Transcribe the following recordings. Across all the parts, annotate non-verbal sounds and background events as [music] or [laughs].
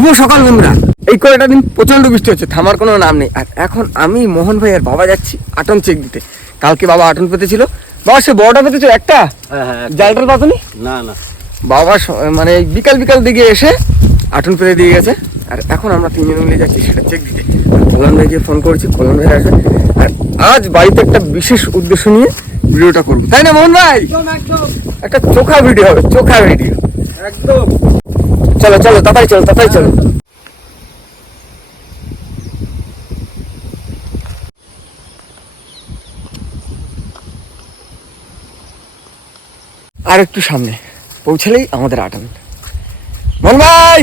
শুভ সকাল বন্ধুরা। এই কয়েকটা দিন প্রচণ্ড বৃষ্টি হচ্ছে থামার কোনো নাম নেই। আর এখন আমি মোহন ভাই আর বাবা যাচ্ছি আটন চেক দিতে। কালকে বাবা আটন পেতেছিল। বাবা সে বড়টা পেতেছো একটা? হ্যাঁ হ্যাঁ পাতনি? না না। বাবা মানে বিকাল বিকাল দিকে এসে আটন পেতে দিয়ে গেছে। আর এখন আমরা তিনজন মিলে যাচ্ছি সেটা চেক দিতে। কল্যাণ ভাইকে ফোন করেছি কল্যাণ ভাই আসবে আর আজ বাড়িতে একটা বিশেষ উদ্দেশ্য নিয়ে ভিডিওটা করব। তাই না মোহন ভাই? একটা চোখা ভিডিও হবে চোখা ভিডিও একদম। চলো চলো, তাড়াতাড়ি চলো তাড়াতাড়ি চলো। আর একটু সামনে পৌঁছালেই আমাদের আটান মন ভাই,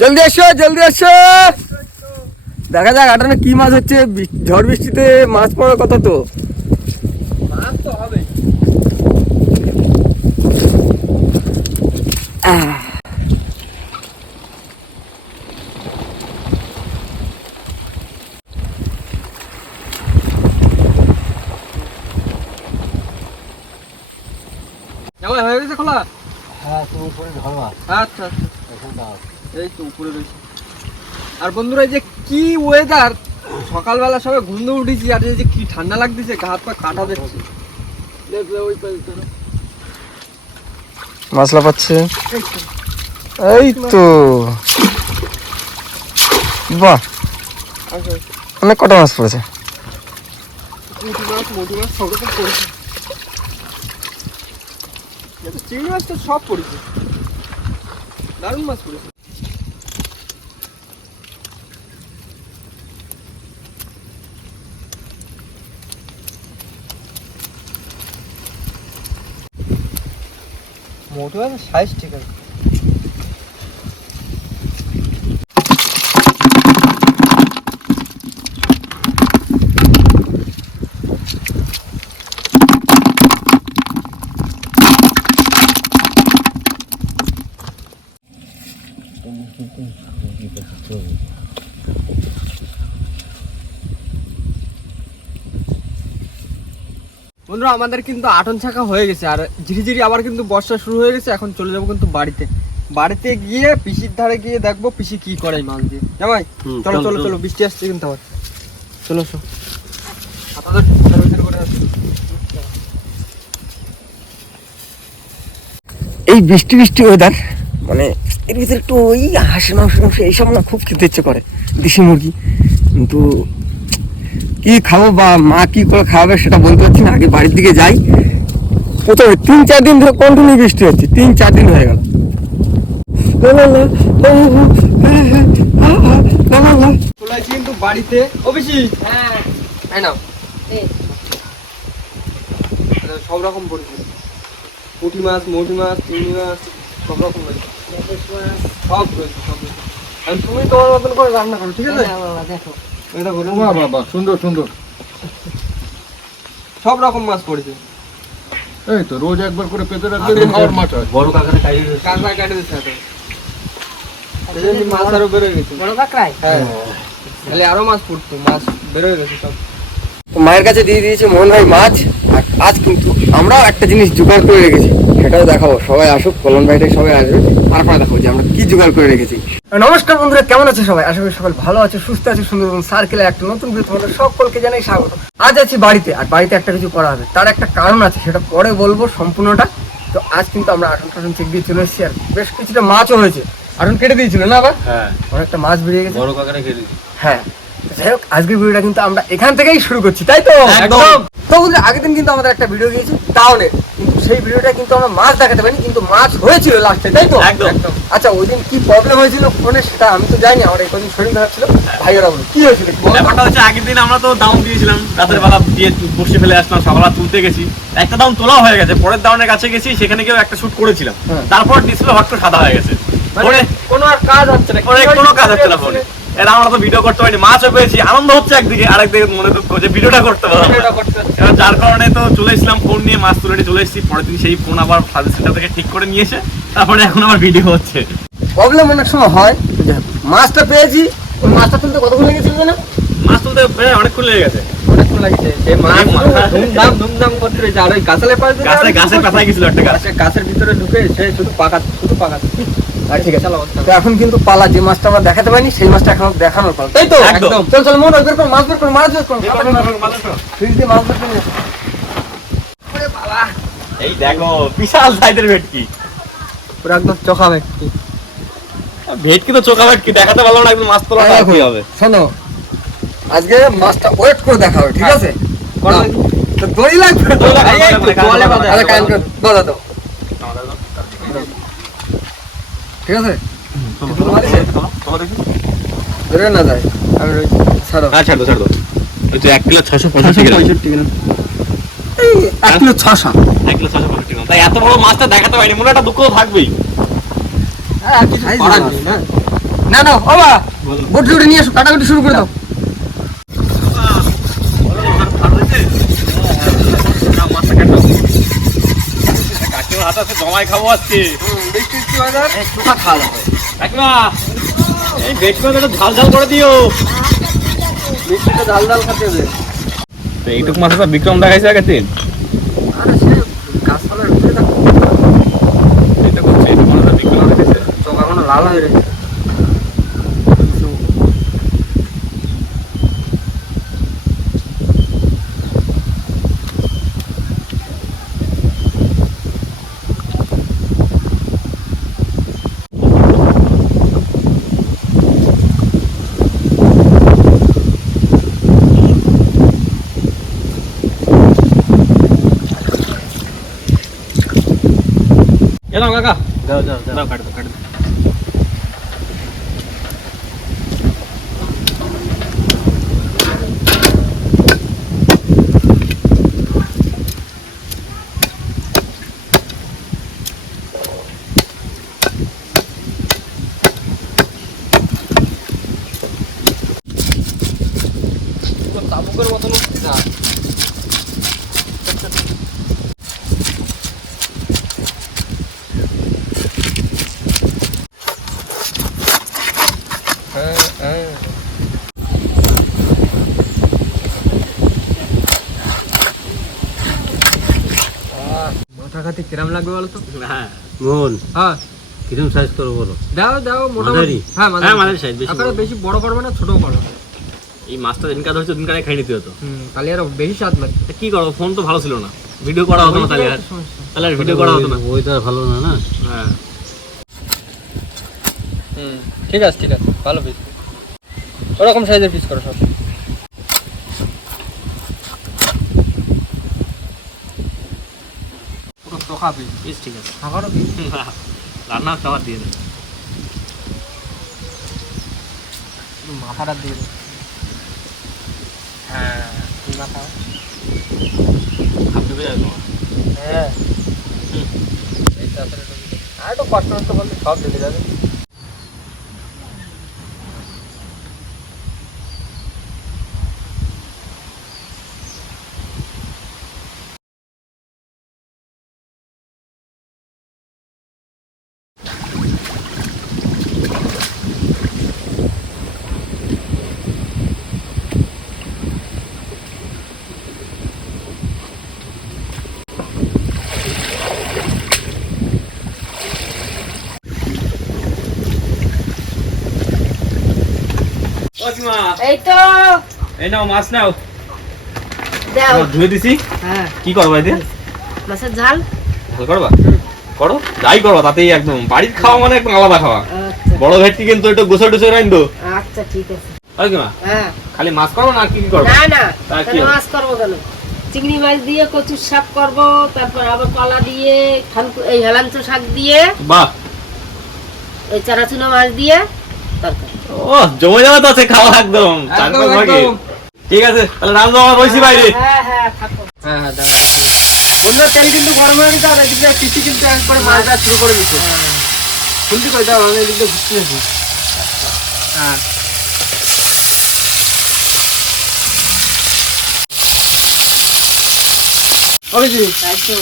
জলদি এসো জলদি এসো। দেখা যাক আটানে কি মাছ হচ্ছে ঝড় বৃষ্টিতে মাছ পড়ার কথা তো। মাছ আহ। জামাই হয়ে গেছে খোলা হ্যাঁ তুমি উপরে ধরবা আচ্ছা আচ্ছা এখন দাও তো উপরে রয়েছে। আর বন্ধুরা এই যে কি ওয়েদার সকালবেলা সবাই ঘুম দিয়ে উঠেছি আর যে কি ঠান্ডা লাগতেছে গা হাত পা কাটা যাচ্ছে দেখলে ওই তো। পাচ্ছে? এই তো। বাহ! আচ্ছা, অনেক কটা মাছ পড়েছে। চিংড়ি মাছ তো সব পড়েছে। দারুণ মাছ পড়েছে। মোটি আছে সাইজ ঠিক আছে। বন্ধুরা আমাদের কিন্তু আটন ছাকা হয়ে গেছে। আর ঝিরিঝিরি আবার কিন্তু বর্ষা শুরু হয়ে গেছে এখন চলে যাব কিন্তু বাড়িতে। বাড়িতে গিয়ে পিসির ধারে গিয়ে দেখব পিসি কি করে এই মাছ দিয়ে। জামাই চলো চলো চলো বৃষ্টি আসছে কিন্তু আবার। চলো ভিতরে ভিতরে করে আসো। এই বৃষ্টি বৃষ্টি ওয়েদার মানে এর ভিতরে একটু ওই হাঁসের মাংস মাংস এইসব না খুব খেতে ইচ্ছে করে দেশি মুরগি। কিন্তু কি খাব বা মা কি করে খাওয়াবে সেটা বলতে পারছি না আগে বাড়ির দিকে যাই। প্রথমে তিন চার দিন ধরে কন্টিনিউ বৃষ্টি হচ্ছে তিন চার দিন হয়ে গেল। কিন্তু বাড়িতে হ্যাঁ তাই না সব রকম পুঁটি মাছ মৌটি মাছ চিংড়ি মাছ সব রকম রয়েছে। সব রয়েছে সব রয়েছে। তুমি তোমার মতন করে রান্না করো ঠিক আছে? হ্যাঁ, দেখো। এটা করো বাহ বাহ বাহ সুন্দর সুন্দর। সব রকম মাছ পড়েছে। এই তো রোজ একবার করে পেতে রাখলে খাওয়ার মাছ হয়। বড় কাকারে খাইয়ে কাঁকড়া কেটে দিচ্ছে মাছ আরও বেরোয় গেছে। বড় হ্যাঁ। তাহলে আরও মাছ পড়তো মাছ বেরোয় গেছে সব। মায়ের কাছে দিয়ে দিয়েছে মোহন ভাই মাছ আর আজ কিন্তু আমরাও একটা জিনিস জোগাড় করে রেখেছি। সেটাও দেখাবো। সবাই আসুক কলন ভাইটা সবাই আসবে। তারপরে দেখাবো যে আমরা কি জোগাড় করে রেখেছি। নমস্কার বন্ধুরা কেমন আছে সবাই? আশা করি সবাই ভালো আছে সুস্থ আছে সুন্দরবন সার্কেলে একটা নতুন ভিডিও তোমাদের সকলকে জানাই স্বাগত। আজ আছি বাড়িতে আর বাড়িতে একটা কিছু করা হবে। তার একটা কারণ আছে সেটা পরে বলব সম্পূর্ণটা। তো আজ কিন্তু আমরা আটন টাটন চেক দিয়ে চলে এসেছি আর বেশ কিছুটা মাছও হয়েছে। আটন কেটে দিয়েছিল না আবার? হ্যাঁ। অনেকটা মাছ বেরিয়ে গেছে। বড় কাকারে খেয়ে হ্যাঁ। যাই হোক আজকের ভিডিওটা কিন্তু আমরা এখান থেকেই শুরু করছি তাই তো? একদম। তো বন্ধুরা আগের দিন কিন্তু আমাদের একটা ভিডিও গিয়েছে টাউনে কিন্তু সেই ভিডিওটা কিন্তু আমরা মাছ দেখাতে পারিনি কিন্তু মাছ হয়েছিল লাস্টে তাই তো? একদম। আচ্ছা ওই দিন কি প্রবলেম হয়েছিল ফোনে সেটা আমি তো জানি আমার এই কদিন শরীর খারাপ ছিল। ভাইয়েরা বলো কি হয়েছিল ব্যাপারটা হচ্ছে আগের দিন আমরা তো দাম দিয়েছিলাম রাতের বেলা দিয়ে বসে ফেলে আসলাম সকালবেলা তুলতে গেছি। একটা দাম তোলা হয়ে গেছে পরের দাউনের কাছে গেছি সেখানে কেউ একটা শুট করেছিলাম। হ্যাঁ। তারপর ডিসপ্লে হট করে সাদা হয়ে গেছে। মানে কোনো আর কাজ হচ্ছে না কোনো কাজ হচ্ছে না ফোনে এর আমরা তো ভিডিও করতে পারিনি। মাছও পেয়েছি। আনন্দ হচ্ছে একদিকে আরেকদিকে মনে দুঃখ যে ভিডিওটা করতে না। এবার যার কারণে তো চলে এসলাম ফোন নিয়ে মাছ তুলে নিয়ে চলে এসেছি। পরের দিন সেই ফোন আবার সার্ভিস থেকে ঠিক করে নিয়ে এসে তারপরে এখন আবার ভিডিও হচ্ছে। প্রবলেম অনেক সময় হয়। মাছটা পেয়েছি। ওই মাছটা তুলতে কতক্ষণ লেগেছিল জানো? মাছ তুলতে প্রায় অনেকক্ষণ লেগে গেছে। অনেকক্ষণ লাগছে। যে মাছ মাছ। ধুমধাম ধুমধাম করতে রয়েছে আর ওই গাছালে পাশ দিয়ে গাছের কিছু গেছিল একটা গাছ গাছে। গাছের ভিতরে ঢুকে সে শুধু পাকা শুধু পাকা ঠিক আছে। তো এখন কিন্তু পালা যে মাছটা আমরা দেখাতে পারিনি সেই মাছটা এখন দেখানোর পালা তাই তো একদম। চল চল মন বের কর মাছ বের কর মাছ বের কর মাছ। এই দেখো বিশাল সাইজের ভেটকি পুরো একদম চোখা ব্যক্তি ভেটকি তো চোখা ভেটকি দেখাতে পারলাম না একদম মাছ তোলা কি হবে শোনো আজকে মাছটা ওয়েট করে দেখা হবে ঠিক আছে করো। না, তো দড়ি লাগবে। দড়ি লাগবে। আরে কান দাও ঠিক আছে? ধরে না যায়। আমি রয়েছি। ছাড়ো। হ্যাঁ ছাড় দো ওই তো এক কিলো ছশো পঁয়ষট্টি গ্রাম এই এক কিলো ছশো এক কিলো ছশো পঁয়ষট্টি তাই এত বড় মাছটা দেখাতে পারিনি। মনে একটা দুঃখ থাকবেই। হ্যাঁ না? না না বাবা বটি উঠে নিয়ে এসো কাটাকুটি শুরু করে দাও। কাকিমার হাতে আছে জমাই খাব আজকে। বৃষ্টি চোখা খাওয়া যাবে কাকিমা এই ভেটকি মাছ ঝাল ঝাল করে দিও। বৃষ্টিতে ঝাল ঝাল খাতে হবে। এইটুকু মাছ তো বিক্রম দেখাইছে আগে ভিতরে এটা করছে এইটুকু বিক্রম দেখাইছে। চোখ লাল হয়ে রয়েছে। এলাম কাকা দাও দাও দাও কাট দাও কাট দাও চাবুকের মতন না হ্যাঁ হ্যাঁ মাথা খাতে কিরাম লাগবে বলো তো হ্যাঁ। মোহন হ্যাঁ। কিরম সাইজ করব বলো? দাও দাও মোটামুটি হ্যাঁ হ্যাঁ মাঝারি size, বেশি আপনারা বেশি বড় করবে না ছোটও করবে এই মাছটা দিনকা ধরছে দিনকারে খাই নিতে হতো। তাহলে আরও বেশি স্বাদ লাগবে তা কি করব? ফোন তো ভালো ছিল না। ভিডিও করা হতো না তাহলে আর। তাহলে আর ভিডিও করা হতো না। ওয়েদার ভালো না না? হ্যাঁ। হুম ঠিক আছে ঠিক আছে। ভালো পিস ওরকম সাইজের পিস করো সব। পিস বেশ ঠিক আছে। খাবারও পিস [laughs] রান্নার খাবার দিয়ে দেবে মাথাটা দিয়ে দেবে হ্যাঁ তুই মাথা ডুবে যাবে তোমার। হ্যাঁ। আর একটু কষ্ট করতে বললে সব ঢেলে যাবে। কাকিমা এই তো। এই নাও মাছ নাও। দাও। ধুয়ে দিছি। হ্যাঁ। কি করব এতে? মাছের ঝাল। ভালো করবা? করো। যাই করো তাতেই একদম। বাড়ির খাওয়া মানে একদম আলাদা খাওয়া। আচ্ছা। বড় ভেটকি কিন্তু একটু গোসল টোসল রাইন আচ্ছা ঠিক আছে। কাকিমা হ্যাঁ। খালি মাছ করব না কি কি করব? মাছ করব কেন? চিংড়ি মাছ দিয়ে কচুর শাক করব তারপর আবার কলা দিয়ে এই হেলাঞ্চ শাক দিয়ে বাহ। ওই চারাচুনা মাছ দিয়ে তরকারি। ও জমে যাবে তো আছে খাওয়া একদম চার পাঁচ ভাগে। ঠিক আছে তাহলে রান্না আমার রয়েছি বাইরে। হ্যাঁ হ্যাঁ থাকো। হ্যাঁ হ্যাঁ দাও তেল কিন্তু গরম হয়ে গেছে? আর এদিকে পিসি কিন্তু একবারে মাছ দেওয়া শুরু করে দিচ্ছে শুনতে পাই দাও আমি এদিকে ঘুরতে গেছি হ্যাঁ। অভিজি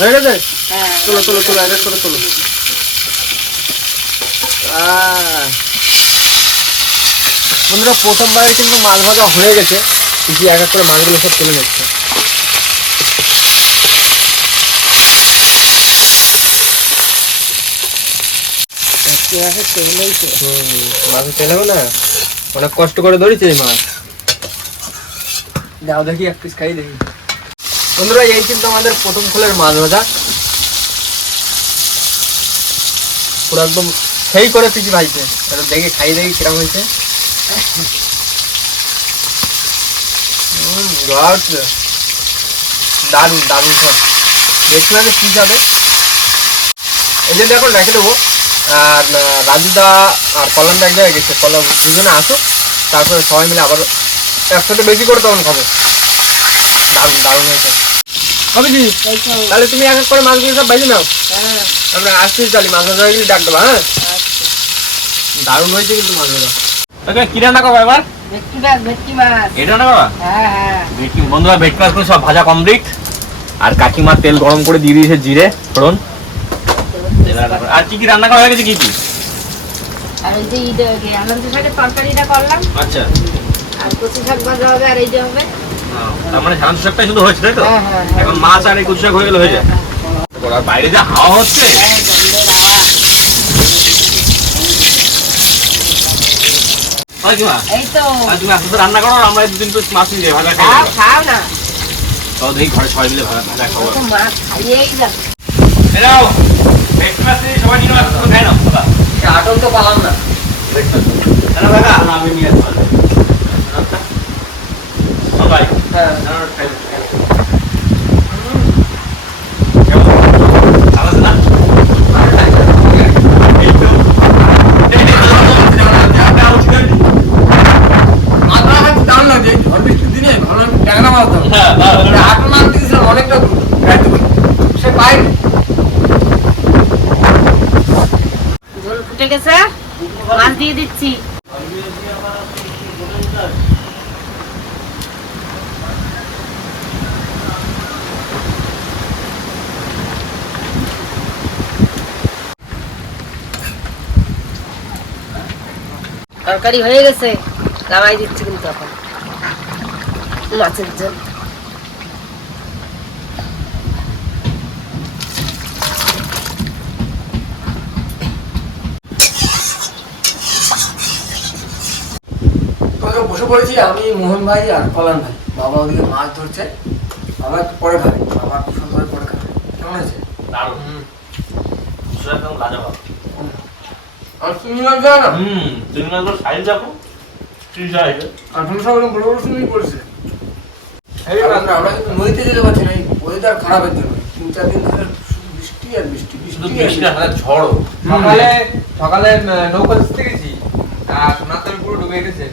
হয়ে গেছে? হ্যাঁ চলো চলো চলো এক এক করে চলো। আহ। বন্ধুরা প্রথমবার কিন্তু মাছ ভাজা হয়ে গেছে পিসি এক এক করে মাছগুলো সব তেল হবে না? অনেক কষ্ট করে ধরেছে এই মাছ। দাও দেখি এক পিস খাই দেখি। বন্ধুরা এই কিন্তু আমাদের প্রথম খোলের মাছ ভাজা। পুরো একদম সেই করে পিছি ভাইছে দেখি খাই দেখি কিরম হয়েছে। দেখছিলাম কি যাবে? এই জন্য এখন রেখে দেবো আর রাজুদা আর এক জায়গায় গেছে। দুজনে আসুক। তারপরে সবাই মিলে আবার একসাথে বেশি করে তখন খাব। দারুণ দারুণ হয়েছে। ভাবিজি তাহলে তুমি এক এক করে মাছগুলো সব বেজে নাও। হ্যাঁ। আমরা আসতে চালি। মাছ গেলে ডাক দেবো হ্যাঁ? আচ্ছা। দারুণ হয়েছে কিন্তু মাছ ভাজা। তোকে কি রান্না করব এবার? ভেটকি মাছ ভেটকি মাছ। এটা রান্না করবা? হ্যাঁ হ্যাঁ। ভেটকি বন্ধুরা ভেটকি মাছগুলো সব ভাজা কমপ্লিট আর কাকিমা তেল গরম করে দিয়ে দিয়েছে জিরে ফোড়ন। করো। আর কি কি রান্না করা হয়ে গেছে কি কি? আর ওই যে আনন্দ শাকের তরকারিটা করলাম। আচ্ছা। আর কচু শাক ভাজা হবে আর এইটা হবে। তার মানে ধান শাকটাই শুধু হয়েছে তাই তো? হ্যাঁ, হ্যাঁ, হ্যাঁ। এখন মাছ আর এই কুচু শাক হয়ে গেলে হয়ে যায়। আর বাইরে যা হাওয়া হচ্ছে হ্যাঁ, গন্ধের আওয়াজ। কাকিমা এই তো। তুমি আস্তে আস্তে রান্না করো আমরা দুদিন তো মাছ নিয়ে ভাজা খাই খাও খাও না। তাও দেখি ঘরে সবাই মিলে ভাজা ভাজা খাব। মাছ খাইয়েই না। এরাও ভেটকি নিয়ে সবাই নিয়ে আসো খাই নাও আটন তো পালাম না। দাদা দাদা আমি নিয়ে আসব সবাই। হ্যাঁ মাছ ধরা হয়তো দারুণ লাগছে এই ঝড় বৃষ্টির দিনে ভালো লাগছে ট্যাংরা মাছ ধরা আটন মাছ দিয়েছিলাম অনেকটা দূর গাড়িতে করে। সে পাইনি ঝোল ফুটে গেছে। মাছ দিয়ে দিচ্ছি। তরকারি হয়ে গেছে নামাই দিচ্ছি কিন্তু এখন। মাছের ঝোল। বসে পড়েছি আমি মোহন ভাই আর কল্যাণ ভাই। বাবা ওদিকে মাছ ধরছে বাবা একটু পরে খাবে বাবা খুব সুন্দর পরে খাবে। কেমন আছে দারুণ। একদম লাজবাব আর তুমি মাছ দেওয়া না? হুম তুমি না সাইজ যাব তুই যাই আর তুমি সব বড় বড় সুন্দরই পড়েছে? আমরা আমরা কিন্তু নদীতে যেতে পারছি না ওয়েদার খারাপের জন্য। তিন চার দিন ধরে শুধু বৃষ্টি আর বৃষ্টি বৃষ্টি বৃষ্টি আর ঝড় সকালে সকালে নৌকা দিতে গেছি আর সোনার তেল পুরো ডুবে গেছে।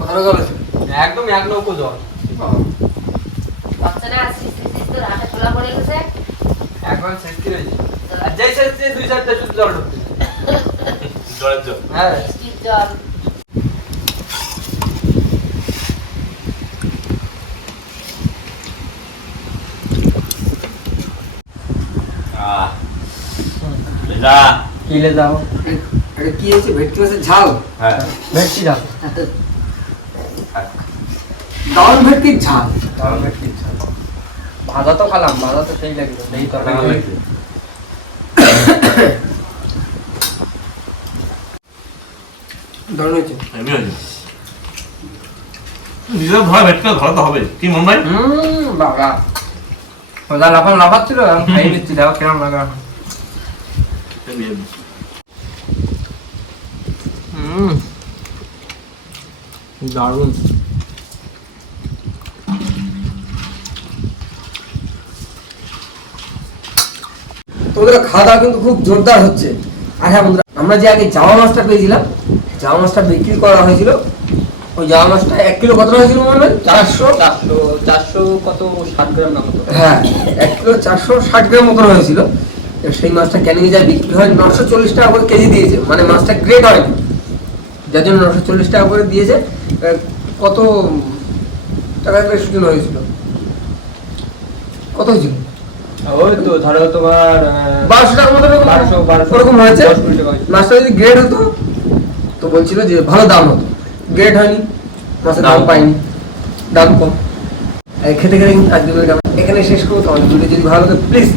কথাটা বলেছে একদম এক নৌকো জল। আসিস খোলা পড়ে গেছে একবার শেষ করে আর যেই শেষ দিয়ে দুই চারটে শুধু জল ঢুকছে। জলের জল। হ্যাঁ। জল। আহ। যা। কিলে যাও এটা কি হয়েছে? ভেটকি মাছের ঝাল? হ্যাঁ। ভেটকি যাও দারুণ ভেটকির ঝাল দারুণ ভেটকি ঝাল। ভাজা তো খালাম ভাজা তো সেই লাগল নেই তরকারি হয়েছে। দারুণ হয়েছে। হেভি হয়েছে। নিজের ধরা ভেটকা ধরা তো হবে। কি মন হুম বাবা। ওটা লাফাচ্ছিল খাই লাগে। হুম। দারুণ। তোদের খাওয়া দাওয়া কিন্তু খুব জোরদার হচ্ছে। আর হ্যাঁ বন্ধুরা আমরা যে আগে জামা মাছটা পেয়েছিলাম জামা মাছটা বিক্রি করা হয়েছিল। ওই জামা মাছটা এক কিলো কত হয়েছিল মনে হয়? চারশো চারশো চারশো কত ষাট গ্রাম না হ্যাঁ এক কিলো চারশো ষাট গ্রাম মতন হয়েছিল। সেই মাছটা ক্যানিং যায় বিক্রি হয় নশো চল্লিশ টাকা করে কেজি দিয়েছে। মানে মাছটা গ্রেড হয়নি যার জন্য নশো চল্লিশ টাকা করে দিয়েছে। কত টাকা করে সুজন হয়েছিল? কত হয়েছিল? ওই তো ধরো তোমার বারোশো টাকার মতো বারোশো বারোশো ওরকম হয়েছে। মাছটা যদি গ্রেড হতো তো বলছিল যে ভালো দাম হতো। গ্রেড হয়নি মাছের দাম পাইনি। দাম কম। খেতে কিন্তু আজকে এখানে শেষ করব। তোমাদের ভিডিও যদি ভালো লাগে প্লিজ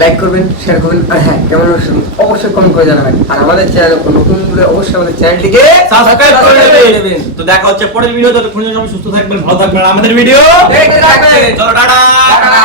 লাইক করবেন শেয়ার করবেন। আর হ্যাঁ কেমন হচ্ছে অবশ্যই কমেন্ট করে জানাবেন। আর আমাদের চ্যানেল নতুন বলে অবশ্যই আমাদের চ্যানেলটিকে সাবস্ক্রাইব করে নেবেন। তো দেখা হচ্ছে পরের ভিডিও ততক্ষণ সবাই সুস্থ থাকবেন ভালো থাকবেন। আমাদের ভিডিও দেখতে থাকবেন। চলো টাটা। টাটা।